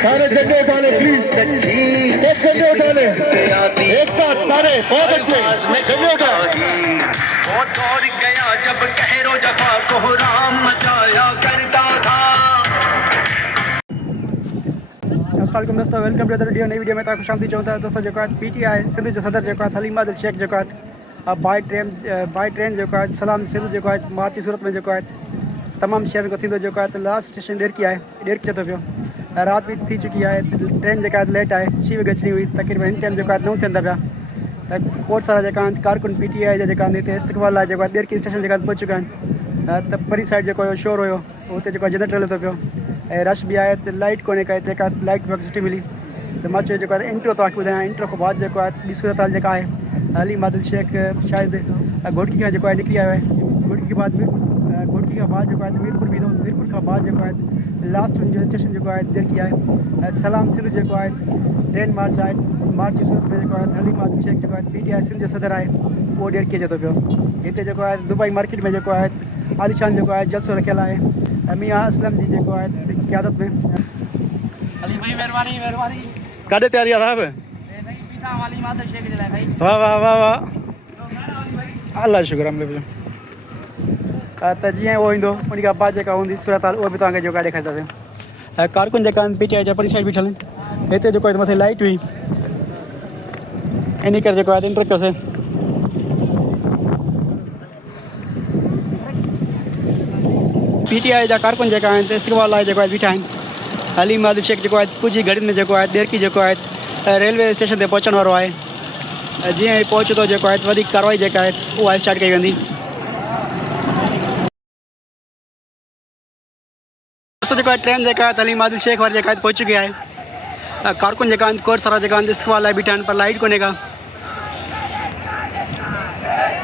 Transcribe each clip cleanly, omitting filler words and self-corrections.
सारे झंडे उठा ले प्लीज, सब झंडे उठा ले एक साथ सारे, बहुत अच्छे झंडे उठा। वो दौर गया जब कहरो जफा कोहराम मचाया करता था। अस्सलाम वालेकुम दोस्तों, वेलकम टू अदर वीडियो। नई वीडियो में तव्हां खुश आमदीद चवंदा दोस्तों। जेको आहे पीटीआई सिंध जो सदर जेको आहे हलीम आदिल शेख जेको आहे बाई ट्रेन जेको आहे सलाम सिंध जेको आहे मार्च सूरत में जेको आहे तमामु शहरनि खां थींदो जेको आहे त लास्ट स्टेशन ॾेरकी आहे, ॾेरकी चए थो पियो। राति बि थी चुकी आहे, ट्रेन जेका आहे लेट आहे, 6 वॻे अचणी हुई, तक़रीबन हिन टाइम जेको आहे 9 थियनि था पिया। त खोड़ सारा जेका आहिनि कारकुन पीटीआई जा जेका आहिनि हिते इस्तक़बाल आहे जेको आहे ॾेरकी स्टेशन जेका पहुची चुका आहिनि। त परी साइड जेको हुयो शोर हुयो, हुते जेको आहे जनरेटर हले थो पियो ऐं रश बि आहे, त लाइट कोन्हे काई, जेका लाइट वक़्तु सुठी मिली त मां चयो जेको आहे इंट्रो तव्हांखे ॿुधायां। इंट्रो खां बाद जेको आहे ॿी सूरत हाल जेका आहे हलीम आदिल शेख शायदि घोटकी खां जेको आहे निकिरी आयो आहे। घोटकी खां बाद जेको आहे मीरपुर बि ईंदो, मीरपुर खां बाद जेको आहे लास्ट जो स्टेशन जेको आहे ॾेरकी आहे। ऐं सलाम सिंध जेको आहे ट्रेन मार्च आहे, मार्च जी सूरत में जेको आहे हलीम आदिल शेख जेको आहे पीटीआई सिंध जो सदर आहे, उहो ॾेरकी अचे थो पियो। हिते जेको आहे दुबई मार्केट में जेको आहे आलिशान जेको आहे जलसो रखियलु आहे मियां असलम जी जेको आहे क़यादत में। काॾे तयारी आहे साहिबु? वाह वाह वाह वाह, अल्लाह शुक्र अमले। त जीअं उहो ईंदो उन खां बाद जेका हूंदी सूरत हाल उहा बि तव्हांखे जेको आहे ॾेखारींदासीं। कारकुन जेका आहिनि पीटीआई जा परी साइड बीठल आहिनि। हिते जेको आहे मथे लाइट हुई, इन करे जेको आहे इंटर कयोसीं। पीटीआई जा कारकुन जेका आहिनि त इस्तक़बाल लाइ जेको आहे बीठा आहिनि। हलीम आदिल शेख जेको आहे कुझु ई घड़ियुनि में जेको आहे ॾेरकी जेको आहे रेलवे स्टेशन ते पहुचण वारो आहे। जीअं ई पहुचे थो जेको आहे वधीक कार्रवाई जेका आहे उहा स्टार्ट कई वेंदी। दोस्तों जेको आहे ट्रेन जेका आहे हलीम आदिल शेख वारी जेका आहे पहुची चुकी आहे। कारकुन जेका आहिनि खोड़ सारा जेका आहिनि इस्तक़बाल लाइ बीठा आहिनि, पर लाइट कोन्हे का।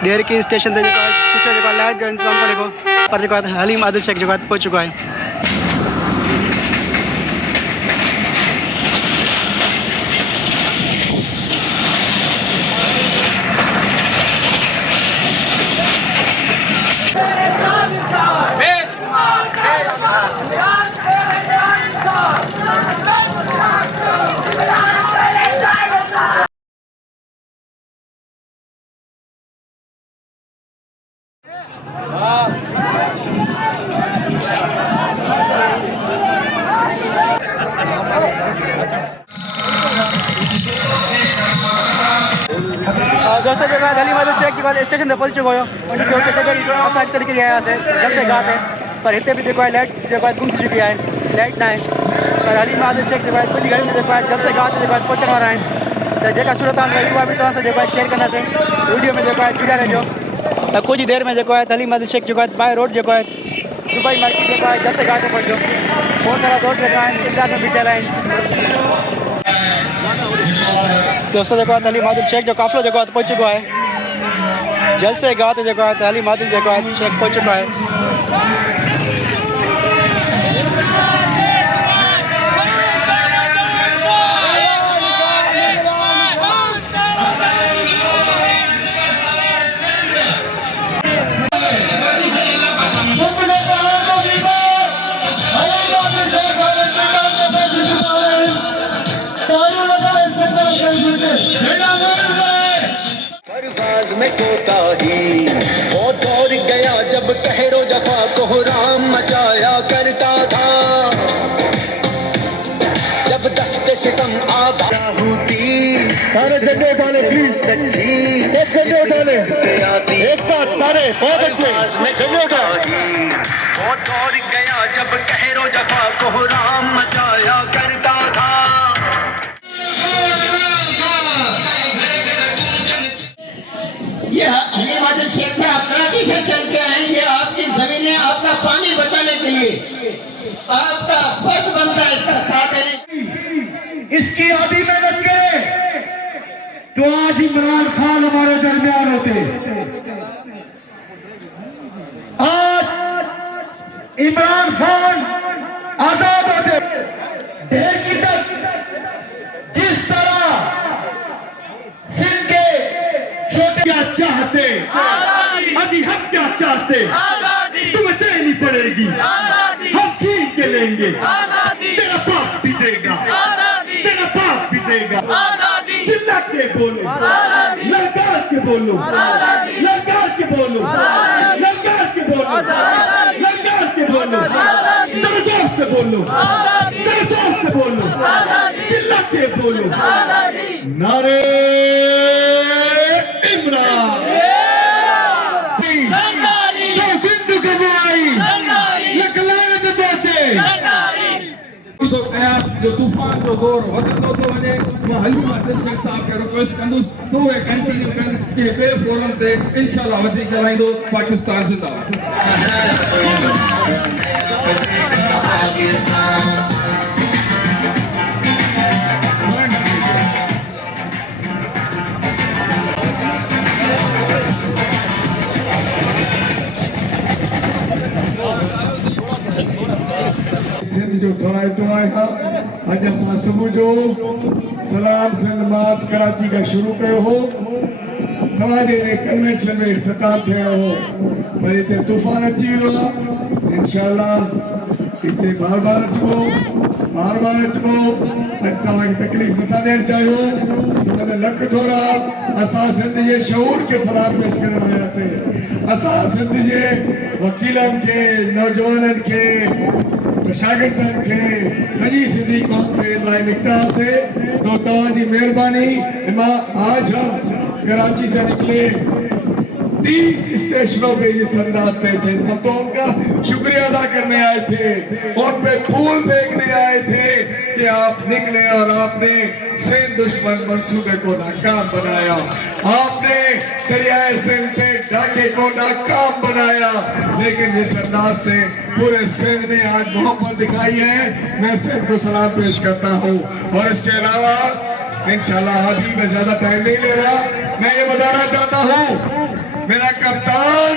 ॾेरकी स्टेशन ते जेको आहे सुठो जेको आहे लाइट जो इंतज़ाम कोन्हे को, पर जेको आहे हलीम आदिल शेख जेको आहे पहुची चुको आहे। दोस्तों जेको आहे हलीम आदिल शेख जेको आहे स्टेशन ते पहुची चुको हुयो, उनखे हुते सॼे असां हिते निकिरी आयासीं जलसे गाह ते, पर हिते बि जेको आहे लाइट जेको आहे गुम थी चुकी आहे, लाइट न आहे। पर हलीम आदिल शेख जेको आहे कुझु घड़ी में जेको आहे जलसे गाह ते जेको आहे पहुचण वारा आहिनि। त जेका सूरत हाल रही उहा बि तव्हां सां जेको आहे शेयर कंदासीं, वीडियो में जेको आहे जुड़िया रहिजो। त कुझु देरि में जेको आहे हलीम आदिल शेख जेको आहे बाय रोड जेको आहे दुबई मार्केट जेको आहे जलसे गाह ते पहुचो। बहुत सारा दोस्त जेका आहिनि इंतज़ार में बीठल आहिनि। दोस्तों जेको आहे हलीम आदिल शेख जो काफ़िलो जेको आहे पहुची चुको आहे जलसे गाह ते, जेको आहे हलीम आदिल जेको आहे शेख पहुची चुको आहे। में कोताही वो दौर गया जब कहरो जफा कोहराम मचाया करता था। जब दस्ते सितम आबाद होती, सारे झंडे उठा ले प्लीज, सब झंडे उठा ले एक साथ सारे, बहुत अच्छे झंडे उठा। वो दौर गया जब कहरो जफा कोहराम मचाया करता था। ये हलीम आदिल शेख से आप कराची से चल के आएंगे, आपकी जमीनें आपका पानी बचाने के लिए आपका फर्ज बनता है इसका साथ देने। इसकी आदि मेहनत करे तो आज इमरान खान हमारे दरमियान होते। आज इमरान खान आजाद होते। ढेर तक जिस तरह सिंध के छोटे क्या चाहते, अजी हम क्या चाहते, तुम्हें देनी पड़ेगी, हम छीन के लेंगे तेरा बाप भी देगा, तेरा बाप भी देगा। चिल्ला के बोलो, ललकार के बोलो, ललकार के बोलो, ललकार के बोलो, ललकार के बोलो, जरा जोर से बोलो, जरा जोर से बोलो, चिल्ला के बोलो, नारे इमरान। तो सिंधु कमाई लकलानत देते तो आया जो तूफान जो दौर वधंदो थो वञे मां हली मां साहब खे रिक्वेस्ट कंदुसि तो उहे कंटिन्यू कनि कि ॿिए फोरम ते इंशाल्लाह वधीक ॻाल्हाईंदो पाकिस्तान ज़िंदाबाद। सिंध जो ठहाइतो आहियां अॼु असां सुबुह जो सलाम सिंध मार्च कराची खां शुरू कयो हो। तव्हांजे कन्वेंशन में इख़्तिताम थियणो हो पर हिते तूफ़ान अची वियो आहे। इंशाअल्लाह हिते बार बार अचिबो ऐं तव्हांखे तकलीफ़ नथा ॾियणु चाहियो। लख थोरा असां सिंध जे शऊर खे सलाम पेश करण आयासीं। असां सिंध जे वकीलनि खे, नौजवाननि खे, शागिर्दनि खे, सॼी सिंधी क़ौम खे लाइ निकितासीं। तो तव्हांजी महिरबानी। मां आज हम कराची से निकले 30 स्टेशनों पे इस अंदाज से हम तो उनका शुक्रिया अदा करने आए थे, उन पे फूल फेंकने आए थे कि आप निकले और आपने सिंध दुश्मन मंसूबे को नाकाम बनाया। आपने दरियाए सिंध पे डाके को नाकाम बनाया। लेकिन इस अंदाज से पूरे सिंध ने आज मोहब्बत दिखाई है। मैं सिंध को सलाम पेश करता हूँ। और इसके अलावा इंशाल्लाह अभी मैं ज्यादा टाइम नहीं ले रहा, मैं ये बताना चाहता हूँ मेरा कप्तान,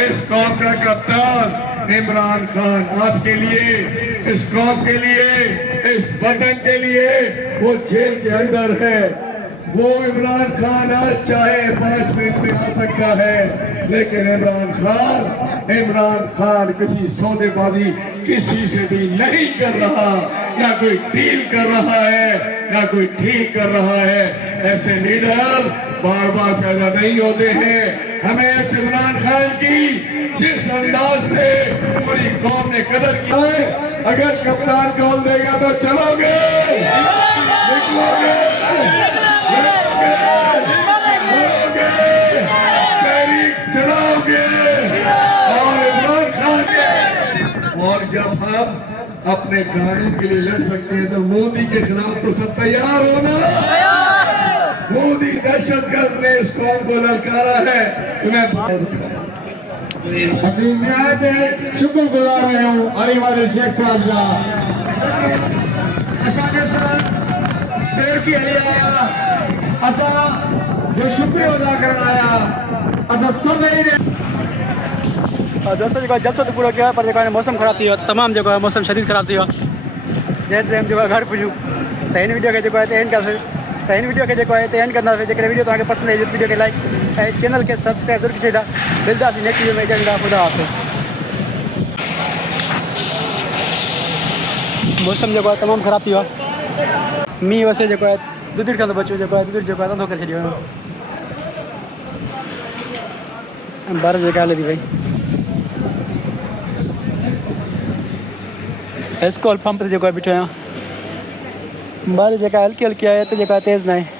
इस कौम का कप्तान इमरान खान आपके लिए, इस कौम के लिए, इस वतन के लिए वो जेल के अंदर है। वो इमरान खान आज चाहे 5 मिनट में आ सकता है, लेकिन इमरान खान किसी सौदेबाजी किसी से भी नहीं कर रहा, ना कोई डील कर रहा है, ना कोई ठीक कर रहा है। ऐसे लीडर बार बार पैदा नहीं होते हैं। हमें इस इमरान खान की जिस अंदाज से पूरी कौम ने कदर किया है, अगर कप्तान कॉल देगा तो चलोगे, निकलोगे, चलाओगे और इमरान खान। और जब हम अपने कानून के लिए लड़ सकते हैं तो मोदी के खिलाफ तो सब तैयार होना। मोदी दहशतगर्द ने इस कौम को ललकारा है। असीं निहायत शुक्रगुज़ार आहियूं अली वाले शेख साहब जा। असांजे साथ देर की हली आया, असां जो शुक्रिया अदा करण आया। असां सभई दोस्तों जो जलसो तो पूरा किया पर मौसम ख़राब थी वियो, तमामु जेको आहे मौसम शदीद ख़राब थी वियो। जंहिं टाइम जो घर पुॼूं त हिन वीडियो खे जेको आहे एंड कंदासीं, त हिन वीडियो खे जेको आहे एंड कंदासीं। जेकॾहिं वीडियो तव्हांखे पसंदि आई वीडियो खे लाइक ऐं चैनल खे सब्सक्राइब ज़रूर कजो। मिलंदासीं नेक्स्ट वीडियो में। ख़ुदा हाफ़िज़। मौसम जेको आहे तमामु ख़राब थी वियो आहे। मींहुं वसे जेको आहे दुधिड़ खां थो बचो, जेको आहे दुधिड़ जेको आहे धंधो करे छॾियो। बारिश जेका हले थी भई। एस्कॉल पंप ते जेको आहे बीठो आहियां। बारिश जेका हल्की हल्की आहे त जेका तेज़ न आहे।